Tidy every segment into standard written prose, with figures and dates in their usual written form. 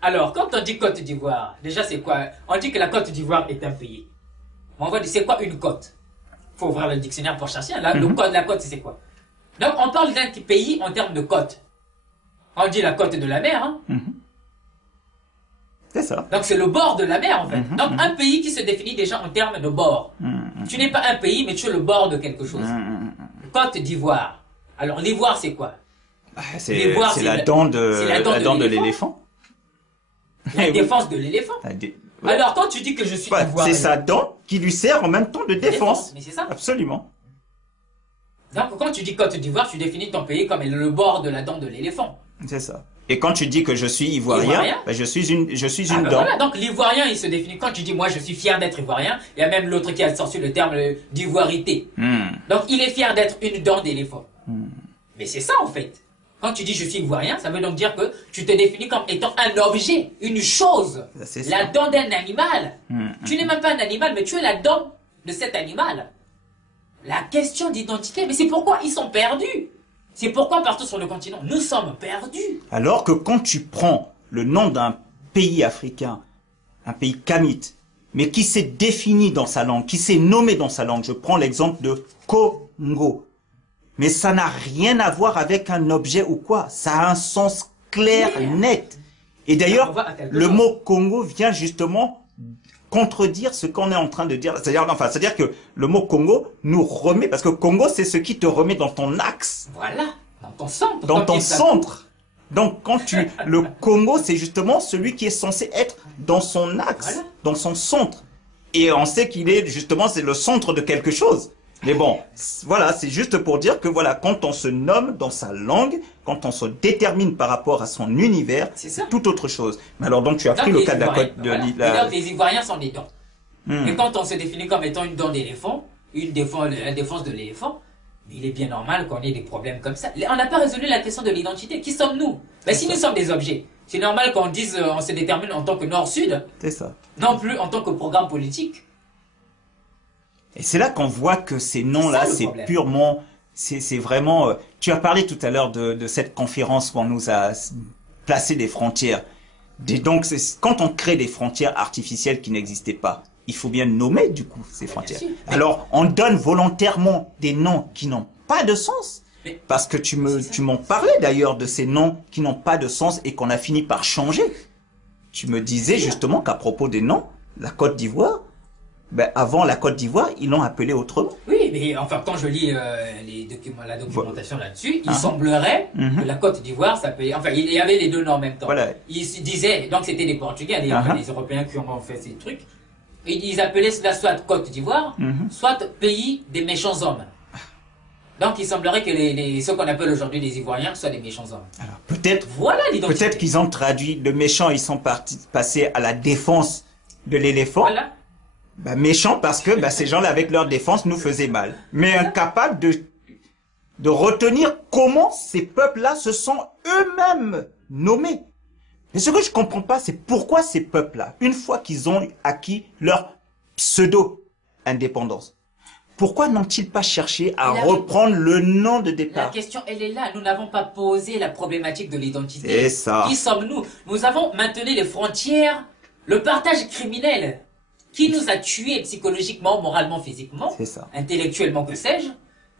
Alors, quand on dit Côte d'Ivoire, déjà c'est quoi? On dit que la Côte d'Ivoire est un pays. On va dire, c'est quoi une côte? Faut ouvrir le dictionnaire pour chercher. Là, le code, la côte, c'est quoi? Donc, on parle d'un pays en termes de côte. On dit la côte de la mer, hein. C'est ça. Donc, c'est le bord de la mer, en fait. Donc, un pays qui se définit déjà en termes de bord. Tu n'es pas un pays, mais tu es le bord de quelque chose. Côte d'Ivoire. Alors, l'ivoire, c'est quoi? C'est la dent de l'éléphant. La défense de l'éléphant. Alors, quand tu dis que je suis ivoirien... C'est sa dent qui lui sert en même temps de défense. Mais c'est ça. Absolument. Donc, quand tu dis Côte d'Ivoire, tu définis ton pays comme le bord de la dent de l'éléphant. C'est ça. Et quand tu dis que je suis ivoirien, ben je suis une dent. Voilà, donc l'ivoirien, il se définit. Quand tu dis, moi, je suis fier d'être ivoirien, il y a même l'autre qui a sorti le terme d'ivoirité. Donc, il est fier d'être une dent d'éléphant. Mais c'est ça, en fait. Quand tu dis je suis ivoirien, ça veut donc dire que tu te définis comme étant un objet, une chose. La dent d'un animal. Tu n'es même pas un animal, mais tu es la dent de cet animal. La question d'identité, mais c'est pourquoi ils sont perdus. C'est pourquoi partout sur le continent, nous sommes perdus. Alors que quand tu prends le nom d'un pays africain, un pays kamite, mais qui s'est défini dans sa langue, qui s'est nommé dans sa langue, je prends l'exemple de Congo. Mais ça n'a rien à voir avec un objet ou quoi. Ça a un sens clair, net. Et d'ailleurs, le mot Congo vient justement contredire ce qu'on est en train de dire. C'est-à-dire que le mot Congo nous remet, parce que Congo, c'est ce qui te remet dans ton axe. Voilà, dans ton centre. Dans ton centre. Donc, le Congo, c'est justement celui qui est censé être dans son axe, dans son centre. Et on sait qu'il est, justement, c'est le centre de quelque chose. Mais bon, voilà, c'est juste pour dire que voilà, quand on se nomme dans sa langue, quand on se détermine par rapport à son univers, c'est tout autre chose. Mais alors donc tu as pris le cas de la côte de l'île. Les Ivoiriens sont des dents. Et quand on se définit comme étant une dent d'éléphant, la défense de l'éléphant, il est bien normal qu'on ait des problèmes comme ça. On n'a pas résolu la question de l'identité. Qui sommes-nous? Ben, si nous sommes des objets, c'est normal qu'on dise, on se détermine en tant que Nord-Sud. C'est ça. Non plus en tant que programme politique. Et c'est là qu'on voit que ces noms-là, c'est purement, c'est vraiment, tu as parlé tout à l'heure de cette conférence où on nous a placé des frontières. Donc, quand on crée des frontières artificielles qui n'existaient pas, il faut bien nommer, du coup, ces frontières. Alors, on donne volontairement des noms qui n'ont pas de sens. Parce que tu m'en parlais d'ailleurs de ces noms qui n'ont pas de sens et qu'on a fini par changer. Tu me disais justement qu'à propos des noms, la Côte d'Ivoire, ben, avant la Côte d'Ivoire, ils l'ont appelé autrement. Oui, mais enfin, quand je lis la documentation là-dessus, il semblerait que la Côte d'Ivoire s'appelait... Enfin, il y avait les deux noms en même temps. Voilà. Ils se disaient, donc c'était les Portugais, les Européens qui ont fait ces trucs, et ils appelaient cela soit Côte d'Ivoire, soit pays des méchants hommes. Donc il semblerait que ceux qu'on appelle aujourd'hui les Ivoiriens soient des méchants hommes. Alors peut-être voilà l'identité. Peut-être qu'ils ont traduit le méchant, ils sont passés à la défense de l'éléphant. Voilà. Bah, méchant parce que bah, ces gens-là avec leur défense nous faisaient mal. Mais incapables de retenir comment ces peuples-là se sont eux-mêmes nommés. Mais ce que je comprends pas, c'est pourquoi ces peuples-là, une fois qu'ils ont acquis leur pseudo-indépendance, pourquoi n'ont-ils pas cherché à reprendre le nom de départ? La question, elle est là. Nous n'avons pas posé la problématique de l'identité. C'est ça. Qui sommes-nous? Nous avons maintenu les frontières, le partage criminel qui nous a tués psychologiquement, moralement, physiquement, intellectuellement, que sais-je.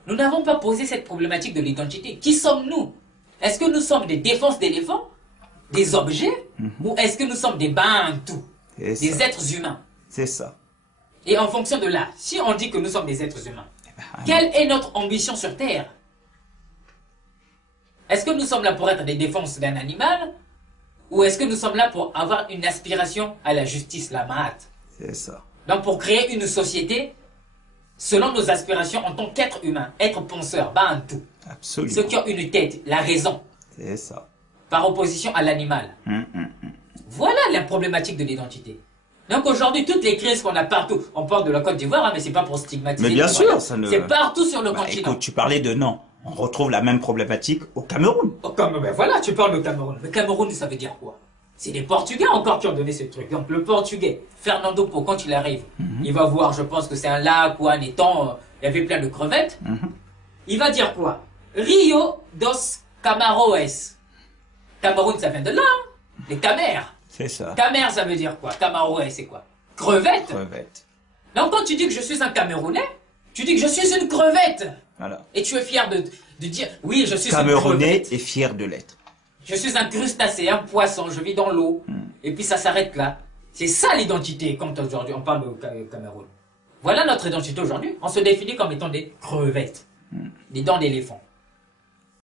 Nous n'avons pas posé cette problématique de l'identité. Qui sommes-nous? Est-ce que nous sommes des défenses d'éléphants? Des objets? Ou est-ce que nous sommes des bantous? Des êtres humains? C'est ça. Et en fonction de là, si on dit que nous sommes des êtres humains, quelle est notre ambition sur Terre? Est-ce que nous sommes là pour être des défenses d'un animal? Ou est-ce que nous sommes là pour avoir une aspiration à la justice, la maat? C'est ça. Donc pour créer une société selon nos aspirations en tant qu'être humain, être penseur, bantou. Absolument. Ceux qui ont une tête, la raison. C'est ça. Par opposition à l'animal. Voilà la problématique de l'identité. Donc aujourd'hui, toutes les crises qu'on a partout, on parle de la Côte d'Ivoire, hein, mais c'est pas pour stigmatiser. Mais bien sûr, ça ne... C'est partout sur le continent. Écoute, tu parlais de non. On retrouve la même problématique au Cameroun. Au Cameroun, ben voilà, tu parles de Cameroun. Le Cameroun, ça veut dire quoi? C'est les Portugais encore qui ont donné ce truc. Donc le Portugais, Fernando Po, quand il arrive, il va voir, je pense que c'est un lac ou un étang, il y avait plein de crevettes. Il va dire quoi? Rio dos Camaroes. Cameroun, ça vient de là, hein, les Camères. C'est ça. Camer, ça veut dire quoi? Camarouais, c'est quoi? Crevette. Crevette. Donc quand tu dis que je suis un Camerounais, tu dis que je suis une crevette. Voilà. Et tu es fier de dire, oui, je suis une Camerounais crevette. est fier de l'être. Je suis un crustacé, un poisson, je vis dans l'eau. Et puis ça s'arrête là. C'est ça l'identité quand aujourd'hui on parle de Cameroun. Voilà notre identité aujourd'hui. On se définit comme étant des crevettes. Des dents d'éléphant.